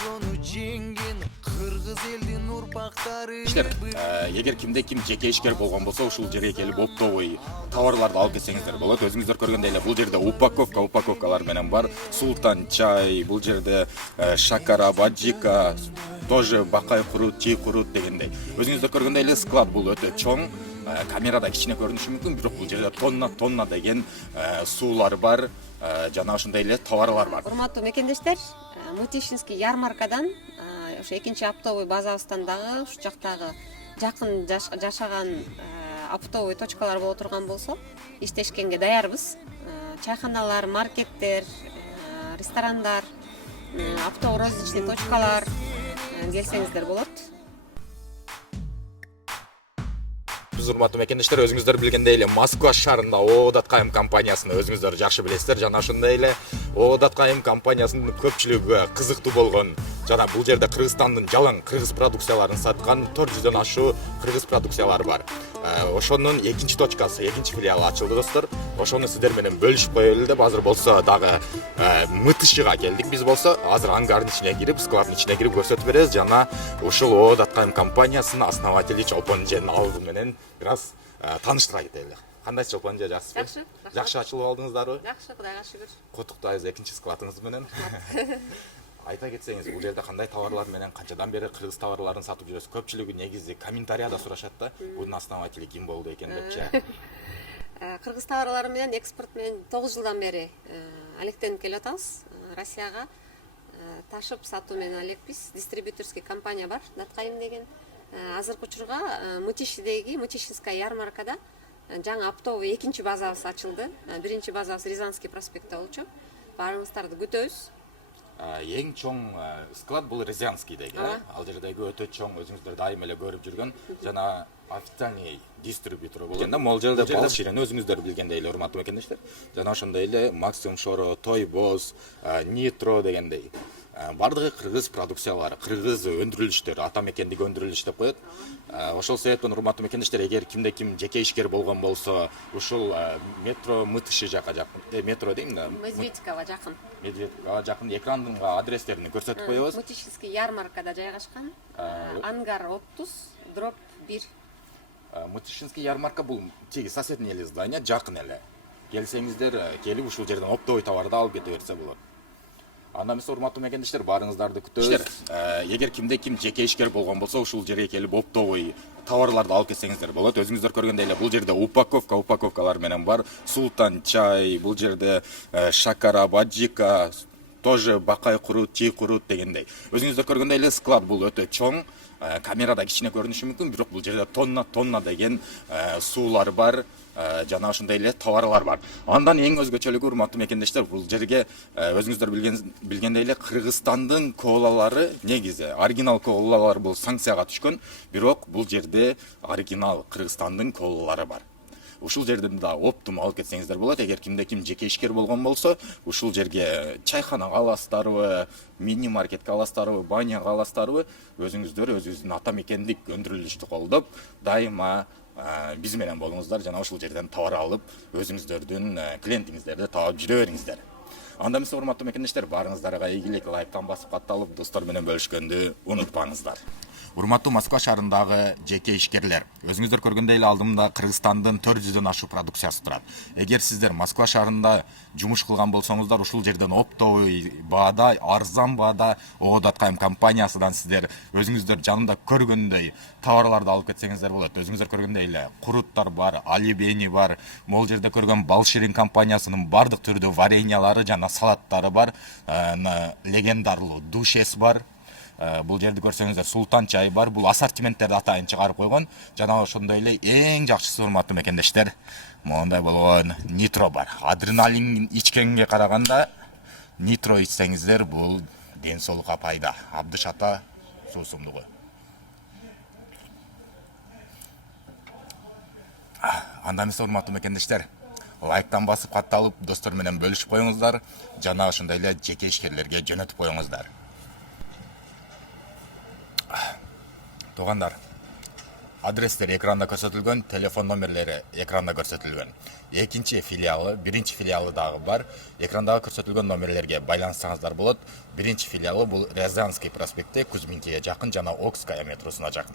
жону жеңген кыргыз элдин урпактары. Егер кимде ким жеке ишкер болгон болсо, ушул жерге келип оптовый товарларды алып кетсеңиздер болот. Өзүңүздөр көргөндөй эле бул жерде упаковкалар менен бар. Султан чай, бул жерде шакара, баджика, тоже бакай курут, чий курут дегендей. Өзүңүздөр көргөндөй эле склад бул өтө чоң. Камерада кичине көрүнүшү мүмкүн, бирок бул жерде тонна деген суулар бар, жана ошондой эле товарлар бар. Урматтуу мекендештер, Мытищинский ярмаркадан ошо экинчи оптовый базабыздан дагы ушу жактагы жакын жашаган оптовый точкалар боло турган болсо, иштешкенге даярбыз. Чайханалар, маркеттер, ресторандар, оптовый розничный точкалар келсеңиздер болот. Биз урматтуу мекендештер, өзүңүздөр билгендей эле Москва шаарында ООО.КМ компаниясын өзүңүздөр жакшы билесиздер. Жана ошондой эле ООО.КМ компаниясынын көпчүлүгү кызыктуу болгон жана бул жерде Кыргызстандын жалаң кыргыз продукцияларын саткан 400дөн ашуу кыргыз продукциялары бар. Ошонун экинчи точкасы, экинчи филиалы ачылды достор. Ошону сиздер менен бөлүшүп коелу деп азыр болсо дагы Мытышыга келдик. Биз болсо азыр ангардын ичине кирип, складдын ичине кирип көрсөтүп беребиз. Жана ушул ООО.КМ компаниясынын основатели Чолпон Эженин алды менен бираз тааныштыра кетели. Кандайсыз Чолпон Эже, жакшысызбы? Жакшы. Жакшы ачылып алдыңыздарбы? Жакшы, Кудайга шүгүр. Куттуктайбыз экинчи складыңыз менен. Айта кетсеңиз, бул жерде кандай товарлар менен канчадан бери кыргыз товарларын сатып жүрөсүз? Көпчүлүгү негизи комментарияда сурашат да, бунун основатели ким болду экен депчи. Кыргыз товарлары менен экспорт менен 9 жылдан бери алектенип келип атабыз. Россияга ташып сатуу менен алекпиз. Дистрибьюторский компания бар, Даткайым деген. Азыркы учурга Мытищидеги Мытищинская ярмаркада жаңы оптовый экинчи базабыз ачылды. Биринчи базабыз Рязанский проспектте болчу. Баарыңыздарды күтөбүз. Эң чоң склад бул Рязанскийдеги, ал жердеги өтө чоң, өзүңүздөр дайым эле көрүп жүргөн жана официальный дистрибьютор болот. Жана могул жерде бал ширени өзүңүздөр билгендей эле урматтуу мекендештер. Жана ошондой эле Максим Шоро, Тойбоз, Нитро дегендей бардыгы кыргыз продукциялары, кыргыз өндүрүлүштөр, ата мекендик өндүрүлүш деп коет. Ошол себептен урматтуу мекендештер, эгер кимде ким жеке ишкер болгон болсо, ушул метро Мытышы жака жакын, метро дейм да, Медведькага жакын. Медведькага жакын экранга адрестерин көрсөтүп коебуз. Мытищинский ярмаркада жайгашкан. Ангар 30/1. Мытищинский ярмарка бул тиги соседний эле здание, жакын эле. Келсеңиздер, келип ушул жерден оптовый товарды алып кете берсе болот. Андан эмес урматтуу мекендештер, баарыңыздарды күтөбүз. Эгер кимде ким жеке ишкер болгон болсо, ушул жерге келип оптовый товарларды алып кетсеңиздер болот. Өзүңүздөр көргөндөй эле бул жерде упаковкалар менен бар. Султан чай, бул жерде шакара, баджика, тоже бакай курут, чий курут дегендей. Өзүңүздөр көргөндөй эле склад бул өтө чоң. Камерада кичине көрүнүшү мүмкүн, бирок бул жерде тонна деген суулар бар, жана ошондой эле товарлар бар. Андан эң өзгөчөлүгү урматтуу мекендештер, бул жерге өзүңүздөр билгендей эле Кыргызстандын коалалары, негизи оригинал коалалар бул санкцияга түшкөн, бирок бул жерде оригинал Кыргызстандын коалалары бар. Ушул жерден да оптум алып кетсеңиздер болот. Эгер кимде ким жеке ишкер болгон болсо, ушул жерге чайханага аласыздарбы, мини маркетке аласыздарбы, баняга аласыздарбы, өзүңүздөр өзүңүздүн ата мекендик өндүрүлүштү колдоп, дайыма биз менен болуңуздар жана ушул жерден товар алып, өзүңүздөрдүн клиентиңиздерди таап жүрө бериңиздер. Анда эмес урматтуу мекендештер, баарыңыздарга ийгилик, лайктан басып катталып, достор менен бөлүшкөндү унутпаңыздар. Урматтуу Москва шаарындагы жеке ишкерлер, өзүңүздөр көргөндөй эле алдымда Кыргызстандын 400дөн ашуу продукциясы турат. Эгер сиздер Москва шаарында жумуш кылган болсоңуздар, ушул жерден оптовый баада, арзан баада ООО.КМ компаниясынан сиздер өзүңүздөр жанында көргөндөй товарларды алып кетсеңиздер болот. Өзүңүздөр көргөндөй эле куруттар бар, алибени бар, могул жерде көргөн Балширин компаниясынын бардык түрдүү вареньялары жана салаттары бар, легендарлуу Душес бар. Бул жерди көрсөңүздөр, Султан чай бар. Бул ассортименттерди атайын чыгарып койгон. Жана ошондой эле эң жакшысы урматтуу мекендештер, моундай болгон Нитро бар. Адреналин ичкенге караганда Нитро ичсеңиздер, бул ден соолукка пайда. Абдыш ата суусундугу. Анда эмес урматтуу мекендештер, лайктан басып катталып, достор менен бөлүшүп коюңуздар, жана ошондой эле жеке ишкерлерге жөнөтүп коюңуздар. Туугандар, Адрестер экранда көрсөтүлгөн, телефон номерлери экранда көрсөтүлгөн. Экинчи филиалы, биринчи филиалы дагы бар. Экрандагы көрсөтүлгөн номерлерге байланышсаңыздар болот. Биринчи филиалы бул Рязанский проспекте Кузминкиге жакын жана Окская метросуна жакын.